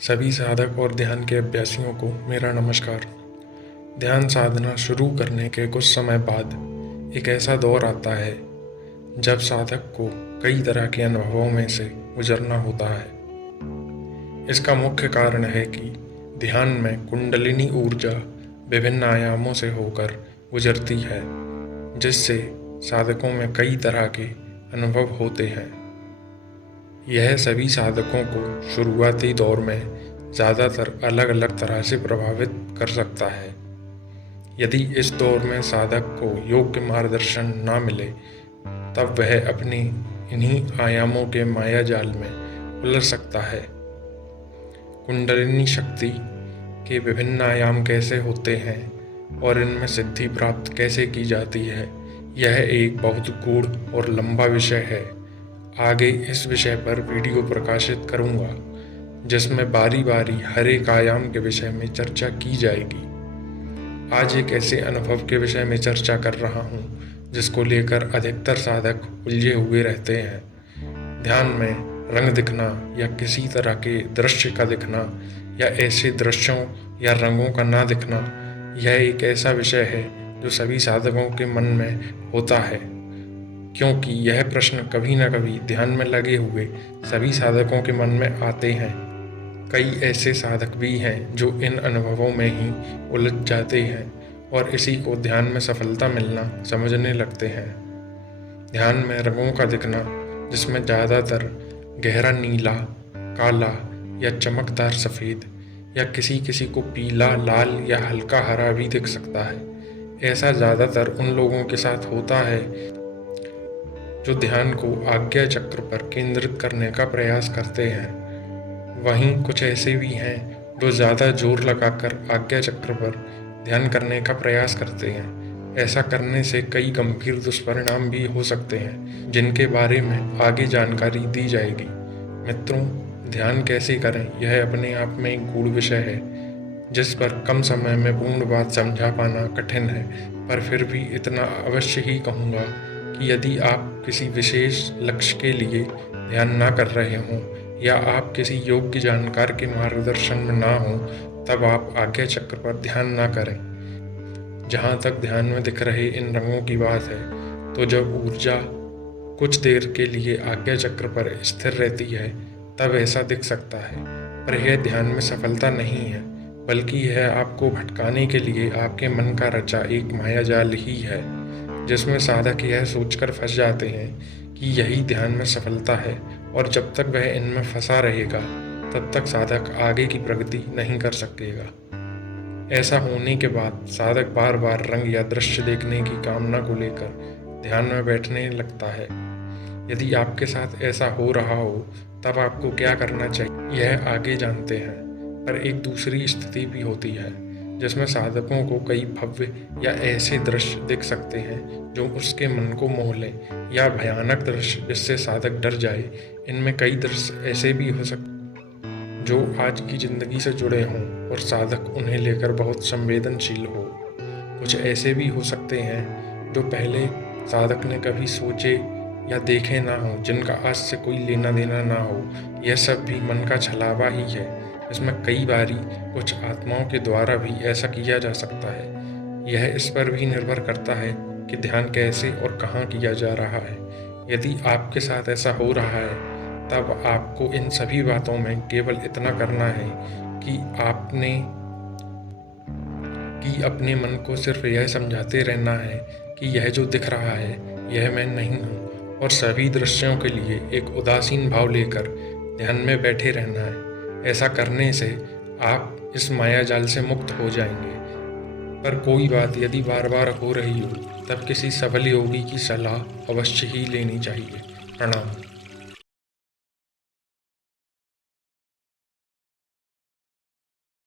सभी साधक और ध्यान के अभ्यासियों को मेरा नमस्कार। ध्यान साधना शुरू करने के कुछ समय बाद एक ऐसा दौर आता है जब साधक को कई तरह के अनुभवों में से गुजरना होता है। इसका मुख्य कारण है कि ध्यान में कुंडलिनी ऊर्जा विभिन्न आयामों से होकर गुजरती है, जिससे साधकों में कई तरह के अनुभव होते हैं। यह सभी साधकों को शुरुआती दौर में ज़्यादातर अलग अलग तरह से प्रभावित कर सकता है। यदि इस दौर में साधक को योग्य मार्गदर्शन न मिले, तब वह अपनी इन्हीं आयामों के माया जाल में उलझ सकता है। कुंडलिनी शक्ति के विभिन्न आयाम कैसे होते हैं और इनमें सिद्धि प्राप्त कैसे की जाती है, यह एक बहुत गूढ़ और लंबा विषय है। आगे इस विषय पर वीडियो प्रकाशित करूंगा, जिसमें बारी बारी हर एक आयाम के विषय में चर्चा की जाएगी। आज एक ऐसे अनुभव के विषय में चर्चा कर रहा हूं, जिसको लेकर अधिकतर साधक उलझे हुए रहते हैं। ध्यान में रंग दिखना या किसी तरह के दृश्य का दिखना या ऐसे दृश्यों या रंगों का ना दिखना, यह एक ऐसा विषय है जो सभी साधकों के मन में होता है, क्योंकि यह प्रश्न कभी न कभी ध्यान में लगे हुए सभी साधकों के मन में आते हैं। कई ऐसे साधक भी हैं जो इन अनुभवों में ही उलझ जाते हैं और इसी को ध्यान में सफलता मिलना समझने लगते हैं। ध्यान में रंगों का दिखना, जिसमें ज़्यादातर गहरा नीला, काला या चमकदार सफ़ेद या किसी किसी को पीला, लाल या हल्का हरा भी दिख सकता है। ऐसा ज़्यादातर उन लोगों के साथ होता है जो ध्यान को आज्ञा चक्र पर केंद्रित करने का प्रयास करते हैं। वहीं कुछ ऐसे भी हैं जो ज़्यादा जोर लगाकर आज्ञा चक्र पर ध्यान करने का प्रयास करते हैं। ऐसा करने से कई गंभीर दुष्परिणाम भी हो सकते हैं, जिनके बारे में आगे जानकारी दी जाएगी। मित्रों, ध्यान कैसे करें, यह अपने आप में एक गूढ़ विषय है, जिस पर कम समय में पूर्ण बात समझा पाना कठिन है। पर फिर भी इतना अवश्य ही कहूँगा कि यदि आप किसी विशेष लक्ष्य के लिए ध्यान ना कर रहे हों या आप किसी योग्य जानकार के मार्गदर्शन में ना हों, तब आप आज्ञा चक्र पर ध्यान ना करें। जहाँ तक ध्यान में दिख रहे इन रंगों की बात है, तो जब ऊर्जा कुछ देर के लिए आज्ञा चक्र पर स्थिर रहती है, तब ऐसा दिख सकता है। पर यह ध्यान में सफलता नहीं है, बल्कि यह आपको भटकाने के लिए आपके मन का रचा एक मायाजाल ही है, जिसमें साधक यह सोचकर फंस जाते हैं कि यही ध्यान में सफलता है, और जब तक वह इनमें फंसा रहेगा, तब तक साधक आगे की प्रगति नहीं कर सकेगा। ऐसा होने के बाद साधक बार बार रंग या दृश्य देखने की कामना को लेकर ध्यान में बैठने लगता है। यदि आपके साथ ऐसा हो रहा हो, तब आपको क्या करना चाहिए, यह आगे जानते हैं। पर एक दूसरी स्थिति भी होती है, जिसमें साधकों को कई भव्य या ऐसे दृश्य दिख सकते हैं जो उसके मन को मोह लें, या भयानक दृश्य जिससे साधक डर जाए। इनमें कई दृश्य ऐसे भी हो सकते जो आज की ज़िंदगी से जुड़े हों और साधक उन्हें लेकर बहुत संवेदनशील हो। कुछ ऐसे भी हो सकते हैं जो पहले साधक ने कभी सोचे या देखे ना हो, जिनका आज से कोई लेना देना ना हो। यह सब भी मन का छलावा ही है। इसमें कई बारी कुछ आत्माओं के द्वारा भी ऐसा किया जा सकता है। यह इस पर भी निर्भर करता है कि ध्यान कैसे और कहाँ किया जा रहा है। यदि आपके साथ ऐसा हो रहा है, तब आपको इन सभी बातों में केवल इतना करना है कि अपने मन को सिर्फ यह समझाते रहना है कि यह जो दिख रहा है, यह मैं नहीं हूँ, और सभी दृश्यों के लिए एक उदासीन भाव लेकर ध्यान में बैठे रहना है। ऐसा करने से आप इस मायाजाल से मुक्त हो जाएंगे। पर कोई बात यदि बार बार हो रही हो, तब किसी सबल योगी की सलाह अवश्य ही लेनी चाहिए। प्रणाम।